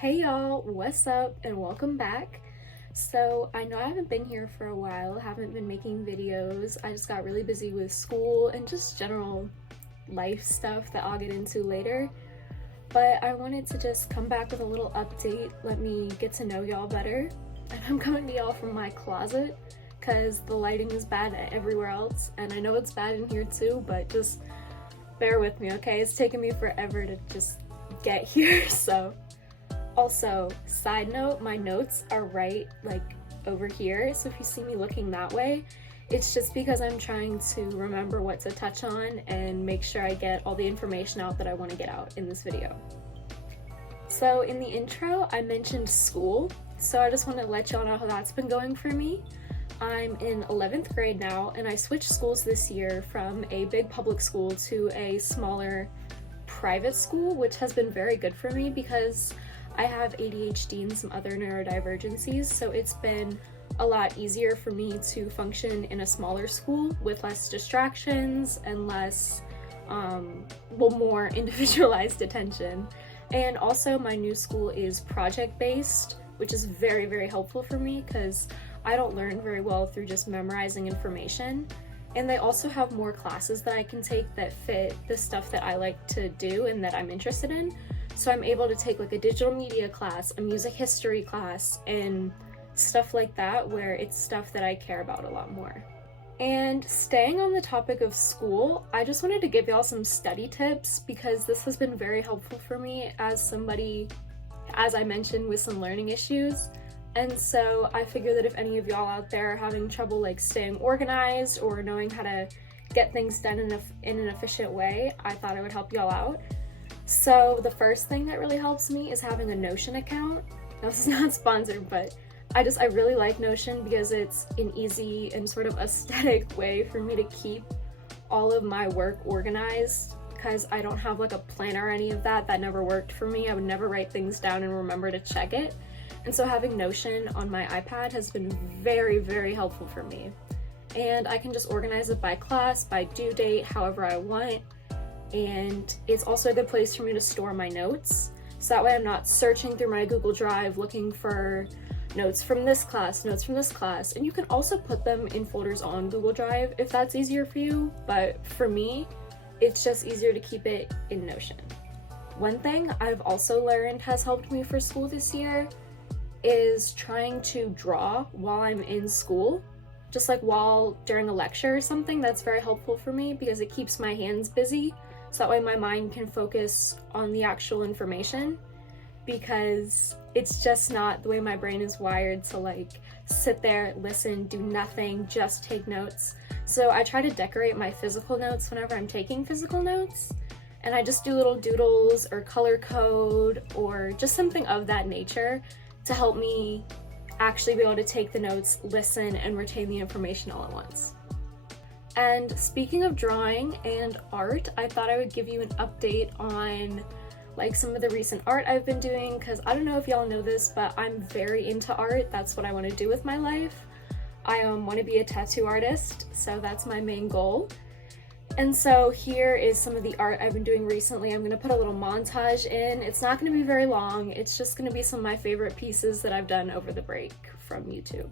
Hey y'all, what's up and welcome back. So I know I haven't been here for a while, haven't been making videos. I just got really busy with school and just general life stuff that I'll get into later. But I wanted to just come back with a little update, let me get to know y'all better. And I'm coming to y'all from my closet because the lighting is bad everywhere else. And I know it's bad in here too, but just bear with me, okay? It's taken me forever to just get here, so. Also, side note, my notes are right like over here, so if you see me looking that way, it's just because I'm trying to remember what to touch on and make sure I get all the information out that I want to get out in this video. So in the intro, I mentioned school, so I just want to let y'all know how that's been going for me. I'm in 11th grade now, and I switched schools this year from a big public school to a smaller private school, which has been very good for me because I have ADHD and some other neurodivergencies, so it's been a lot easier for me to function in a smaller school with less distractions and less, more individualized attention. And also my new school is project-based, which is very, very helpful for me because I don't learn very well through just memorizing information. And they also have more classes that I can take that fit the stuff that I like to do and that I'm interested in. So I'm able to take like a digital media class, a music history class, and stuff like that where it's stuff that I care about a lot more. And staying on the topic of school, I just wanted to give y'all some study tips because this has been very helpful for me as somebody, as I mentioned, with some learning issues. And so I figure that if any of y'all out there are having trouble like staying organized or knowing how to get things done in an efficient way, I thought I would help y'all out. So the first thing that really helps me is having a Notion account. Now, this is not sponsored, but I really like Notion because it's an easy and sort of aesthetic way for me to keep all of my work organized because I don't have like a planner or any of that. That never worked for me. I would never write things down and remember to check it. And so having Notion on my iPad has been very, very helpful for me. And I can just organize it by class, by due date, however I want. And it's also a good place for me to store my notes. So that way I'm not searching through my Google Drive looking for notes from this class, notes from this class. And you can also put them in folders on Google Drive if that's easier for you. But for me, it's just easier to keep it in Notion. One thing I've also learned has helped me for school this year is trying to draw while I'm in school. Just like while during a lecture or something, that's very helpful for me because it keeps my hands busy. So that way my mind can focus on the actual information because it's just not the way my brain is wired to like sit there, listen, do nothing, just take notes. So I try to decorate my physical notes whenever I'm taking physical notes. And I just do little doodles or color code or just something of that nature to help me actually be able to take the notes, listen, and retain the information all at once. And speaking of drawing and art, I thought I would give you an update on like some of the recent art I've been doing because I don't know if y'all know this, but I'm very into art. That's what I want to do with my life. I want to be a tattoo artist, so that's my main goal. And so here is some of the art I've been doing recently. I'm going to put a little montage in. It's not going to be very long. It's just going to be some of my favorite pieces that I've done over the break from YouTube.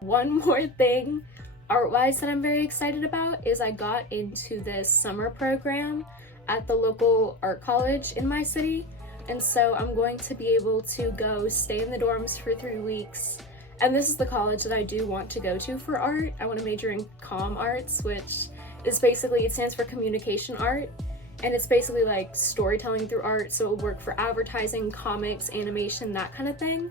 One more thing art-wise that I'm very excited about is I got into this summer program at the local art college in my city, and so I'm going to be able to go stay in the dorms for 3 weeks. And this is the college that I do want to go to for art. I want to major in comm arts, which is basically, it stands for communication art, and it's basically like storytelling through art, so it will work for advertising, comics, animation, that kind of thing.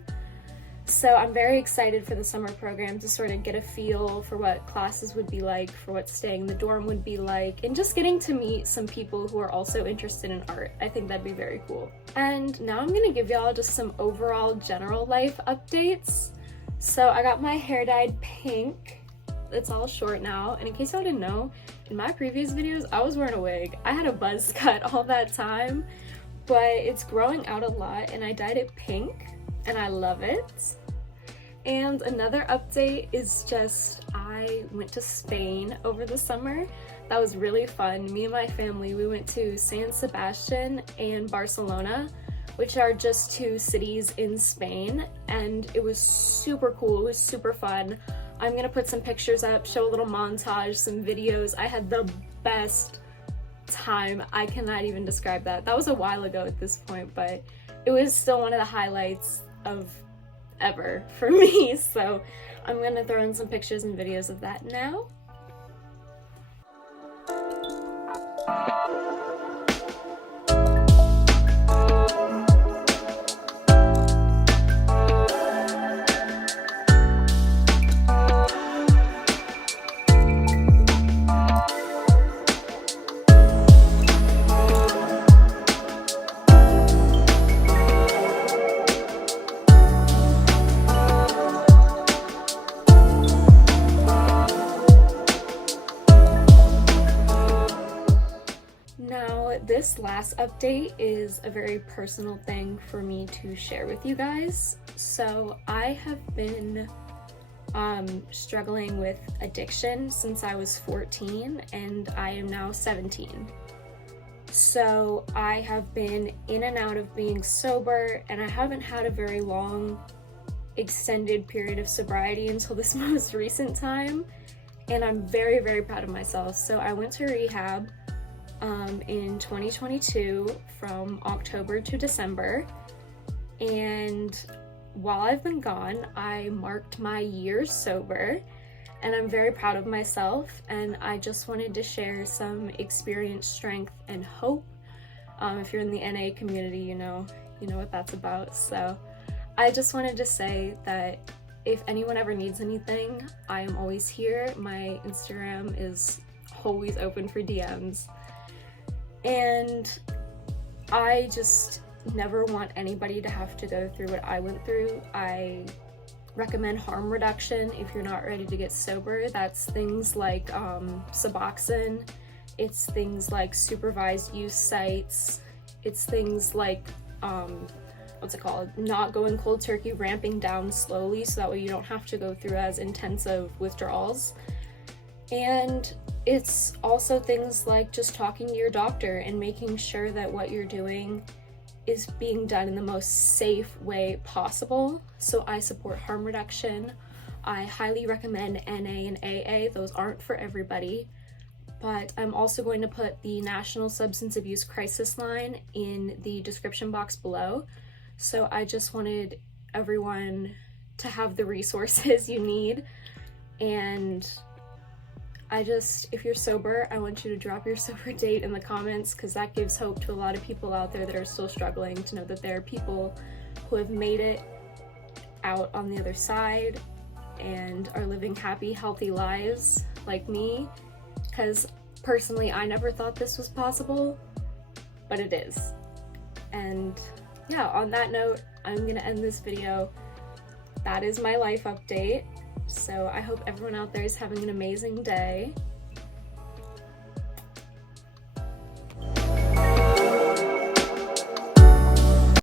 So I'm very excited for the summer program to sort of get a feel for what classes would be like, for what staying in the dorm would be like, and just getting to meet some people who are also interested in art. I think that'd be very cool. And now I'm gonna give y'all just some overall general life updates. So I got my hair dyed pink. It's all short now, and in case y'all didn't know, in my previous videos, I was wearing a wig. I had a buzz cut all that time, but it's growing out a lot and I dyed it pink and I love it. And another update is just I went to Spain over the summer. That was really fun. Me and my family, we went to San Sebastian and Barcelona, which are just two cities in Spain, and it was super cool. It was super fun. I'm gonna put some pictures up, show a little montage, some videos. I had the best time. I cannot even describe that. That was a while ago at this point, but it was still one of the highlights of ever for me. So I'm gonna throw in some pictures and videos of that now. This last update is a very personal thing for me to share with you guys. So I have been struggling with addiction since I was 14 and I am now 17. So I have been in and out of being sober, and I haven't had a very long extended period of sobriety until this most recent time, and I'm very, very proud of myself. So I went to rehab in 2022 from October to December, and while I've been gone, I marked my year sober, and I'm very proud of myself, and I just wanted to share some experience, strength, and hope. If you're in the NA community, you know what that's about. So I just wanted to say that if anyone ever needs anything, I am always here. My Instagram is always open for DMs. And I just never want anybody to have to go through what I went through. I recommend harm reduction if you're not ready to get sober. That's things like Suboxone, it's things like supervised use sites, it's things like, not going cold turkey, ramping down slowly so that way you don't have to go through as intensive withdrawals. And it's also things like just talking to your doctor and making sure that what you're doing is being done in the most safe way possible. So I support harm reduction. I highly recommend NA and AA. Those aren't for everybody, but I'm also going to put the National Substance Abuse Crisis Line in the description box below. So I just wanted everyone to have the resources you need. And if you're sober, I want you to drop your sober date in the comments, because that gives hope to a lot of people out there that are still struggling, to know that there are people who have made it out on the other side and are living happy, healthy lives like me. Because personally, I never thought this was possible, but it is. And yeah, on that note, I'm gonna end this video. That is my life update. So I hope everyone out there is having an amazing day.